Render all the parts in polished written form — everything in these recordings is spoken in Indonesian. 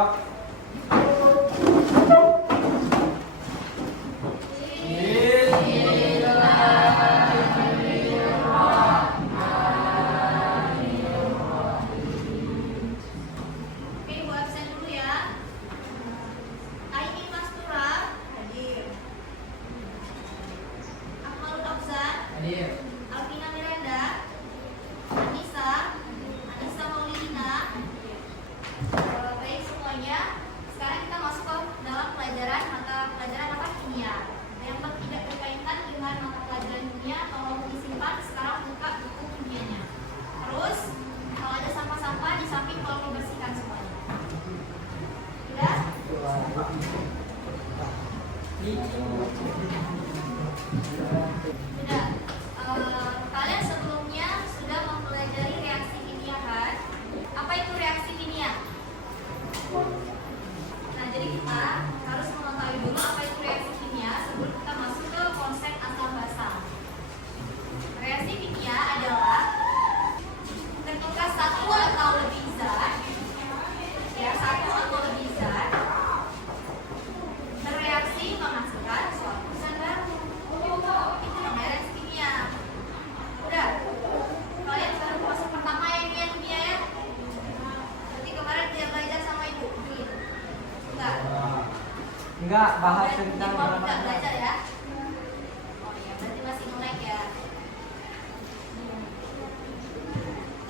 siap. Oke, Ibu absen dulu ya. Aini Mastura hadir. Akmalul Abzan Hadir. Alvina Miranda, Anissa Maulina. Baik semuanya. Sekarang kita masuk ke dalam mata pelajaran apa? Kimia. Yang tidak berkaitan dengan mata pelajaran kimia, tolong disimpan. Sekarang buka buku kimianya. Terus kalau ada sampah-sampah di samping tolong dibersihkan semuanya. Sudah? Sudah. Kalian sebelumnya sudah mempelajari reaksi kimia kan? Apa itu reaksi kimia? Nah, jadi kita harus mengetahui dulu apa itu reaksi kimia sebelum kita masuk ke konsep asam basa. Reaksi kimia adalah ketika satu atau lebih zat, satu atau lebih zat bereaksi menghasilkan suatu zat baru. Itu namanya reaksi kimia. Udah, kalian baru masuk pertama ya kimia ya. Berarti kemarin dia belajar sama ibu. Enggak, bahas Berarti tentang tidak belajar ya. Oh iya, berarti masih melek ya.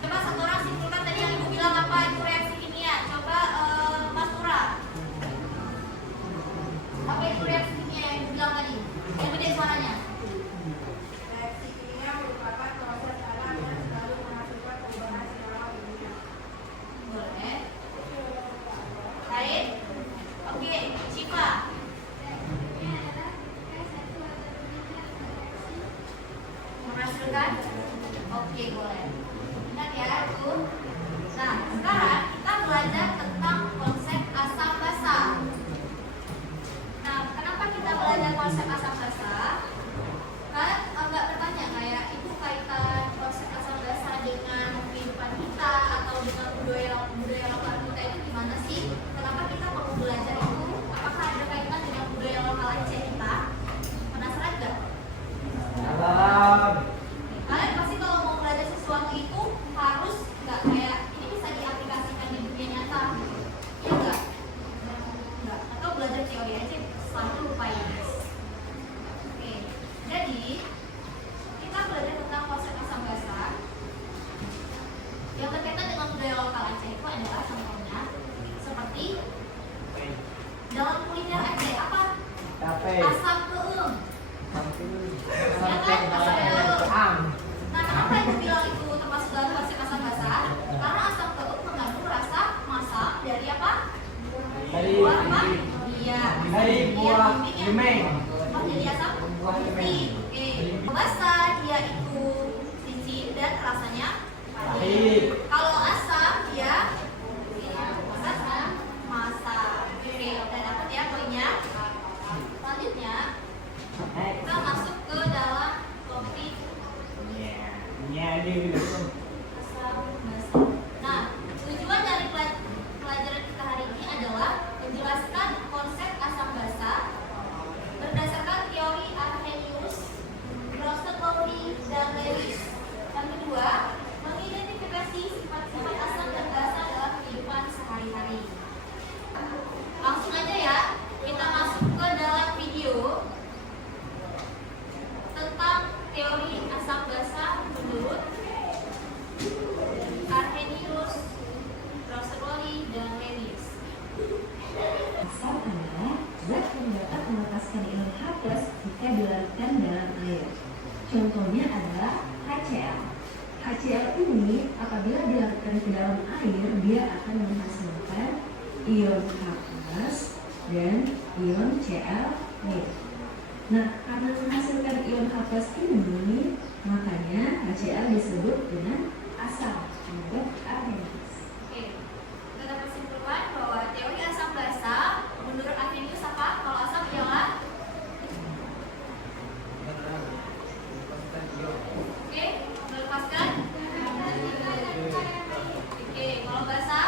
Coba satu orang simpulkan tadi yang ibu bilang apa itu reaksi kimia. Coba Mas Tura. Apa itu reaksi kimia yang ibu bilang tadi? Yang gede suaranya. Reaksi kimia merupakan proses alam yang selalu menghasilkan perubahan secara kimia. Boleh. Lain? Oke, Syifa. Menghasilkan? Oke, boleh. Ingat ya, itu. Nah, sekarang kita belajar tentang konsep asam basa. Nah, kenapa kita belajar konsep asam basa? Kalian agak bertanya kayak itu kaitan konsep asam basa dengan kehidupan kita atau dengan budaya lokal kita itu gimana sih? Kenapa kita perlu belajar itu? Apakah ada kaitan dengan budaya lokal Aceh kita? Penasaran nggak? dalam. Kalian pasti kalau mau belajar sesuatu itu harus nggak kayak ini bisa diaplikasikan di dunia nyata, iya nggak? Nggak. Atau belajar teori aja sampai lupain. Oke, jadi kita belajar tentang konsep asam basa yang berkaitan dengan budaya lokal Aceh itu adalah contohnya seperti dalam kuliner Aceh apa? Capek. Asam keum. Ya kan? Asam keum. Nah, kenapa ibu bilang itu termasuk dalam konsep asam basa? Karena asam keum mengandung rasa masam dari apa? Dari Buah apa? Iya. Dari buah bimbing ya. lemeng. Oh, jadi asam Buah putih. Oke. Basa dia itu licin dan rasanya Pahit. kalau asam dia asam masam. Oke, udah dapat ya poinnya. Selanjutnya kita masuk ke dalam topik Ini asam basa. Nah, tujuan dari pelajaran kita hari ini adalah menjelaskan konsep asam basa berdasarkan teori Arrhenius, Bronsted-Lowry, dan Lewis. Yang kedua, mengidentifikasi sifat-sifat asam dan basa dalam kehidupan sehari-hari. Langsung aja ya, kita masuk ke dalam video tentang teori asam basa menurut Arrhenius, Bronsted-Lowry, dan Lewis. Asam adalah zat yang dapat melepaskan ion H+ jika dilarutkan dalam air. Contohnya adalah HCl. HCl ini apabila dilarutkan ke dalam air, dia akan menghasilkan ion H+ dan ion Cl-. Nah, karena menghasilkan ion H+ ini, makanya HCl disebut dengan asam menurut Arrhenius. Oke, kita dapat simpulkan bahwa teori asam basa menurut Arrhenius apa? Kalau asam ialah oke, melepaskan. Oke, kalau basa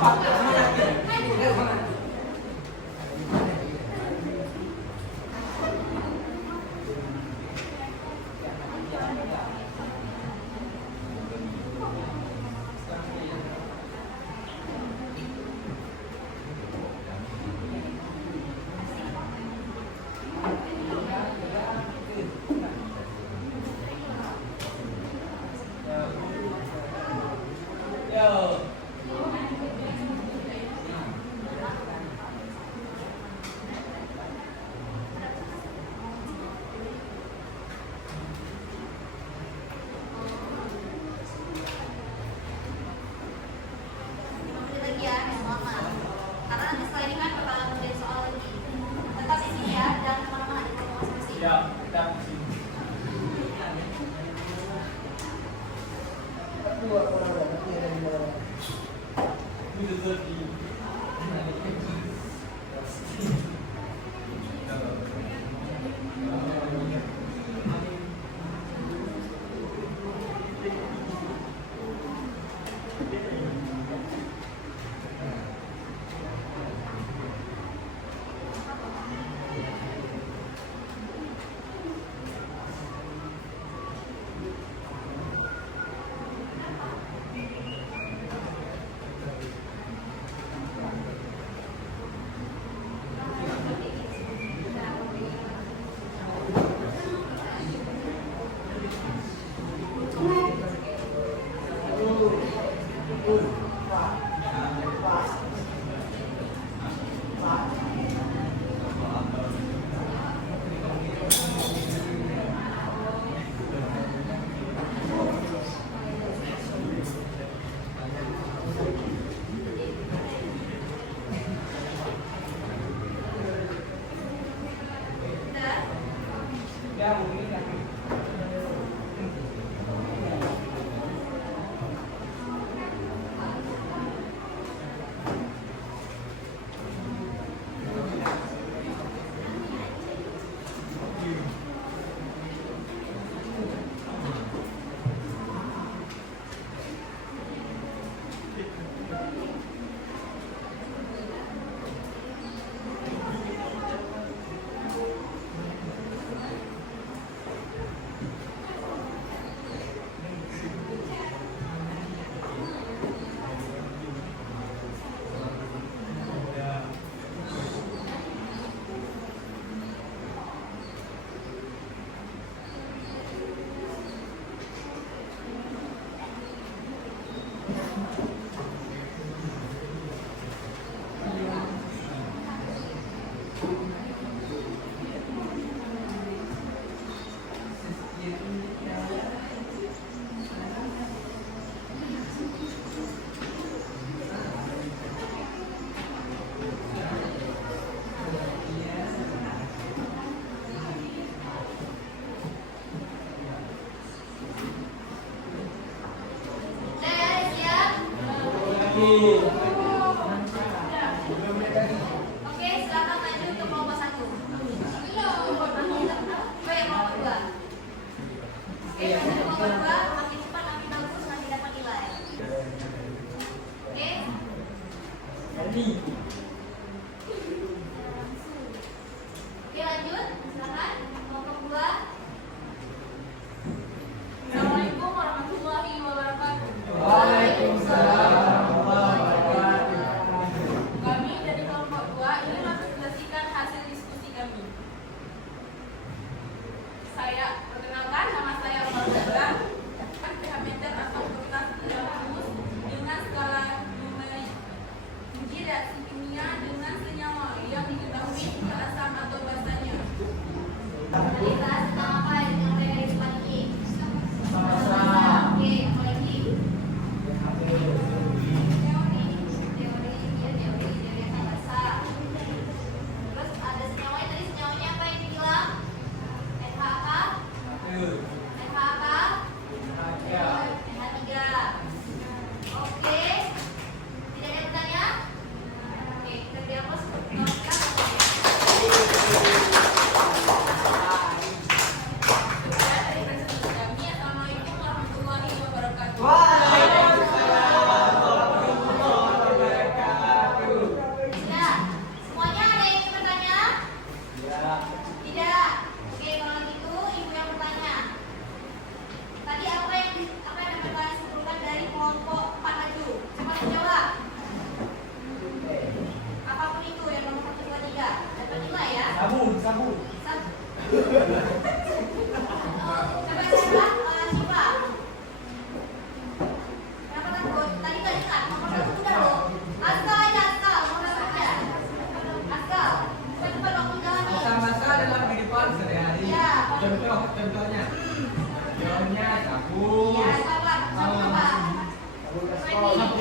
Lagi ya, lama. Karena nanti setelah ini kan bakalan ngerjain soal lagi. Tetap di sini ya, jangan kemana-mana di rumah masing-masing. Ya, kita Oke, silakan maju untuk kelompok 1. Oke, kelompok 2. Oke, maju kelompok 2, makin cepat makin bagus, makin dapat nilai. Oke. Oke, lanjut. Silakan kelompok 2. Assalamualaikum warahmatullahi wabarakatuh. Waalaikumsalam warahmatullahi wabarakatuh. Kami dari kelompok 2 ingin mempresentasikan hasil diskusi kami. Saya perkenalkan, nama saya Umar Zahra, pH meter atau kertas dalam rumus dengan skala numerik uji reaksi kimia Emi.